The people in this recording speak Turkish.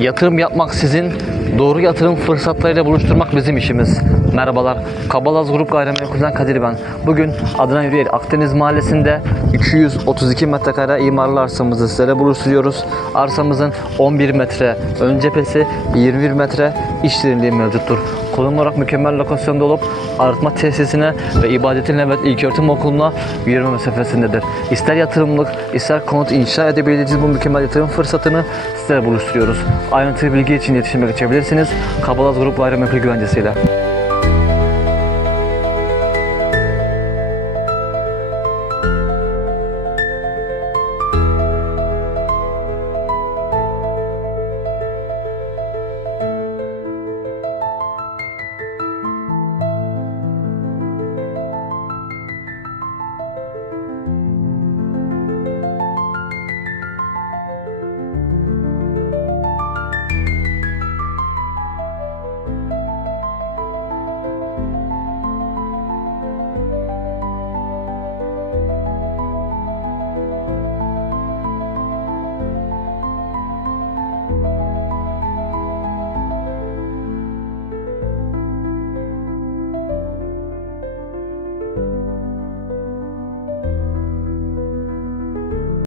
Yatırım yapmak sizin, doğru yatırım fırsatlarıyla buluşturmak bizim işimiz. Merhabalar, Kabalaz Grup Gayrimenkul'den Kadir ben. Bugün Adana Yürüyeli Akdeniz Mahallesi'nde 232 metrekare imarlı arsamızı sizlere buluşturuyoruz. Arsamızın 11 metre ön cephesi, 21 metre iç derinliği mevcuttur. Konum olarak mükemmel lokasyonda olup arıtma tesisine ve İbadetin Levent İlköğretim Okulu'na yürüme mesafesindedir. İster yatırımlık, ister konut inşa edebileceğiniz bu mükemmel yatırım fırsatını sizlere buluşturuyoruz. Ayrıntılı bilgi için iletişime geçebilirsiniz. Kabalaz Grup Gayrimenkul Güvencesi'yle.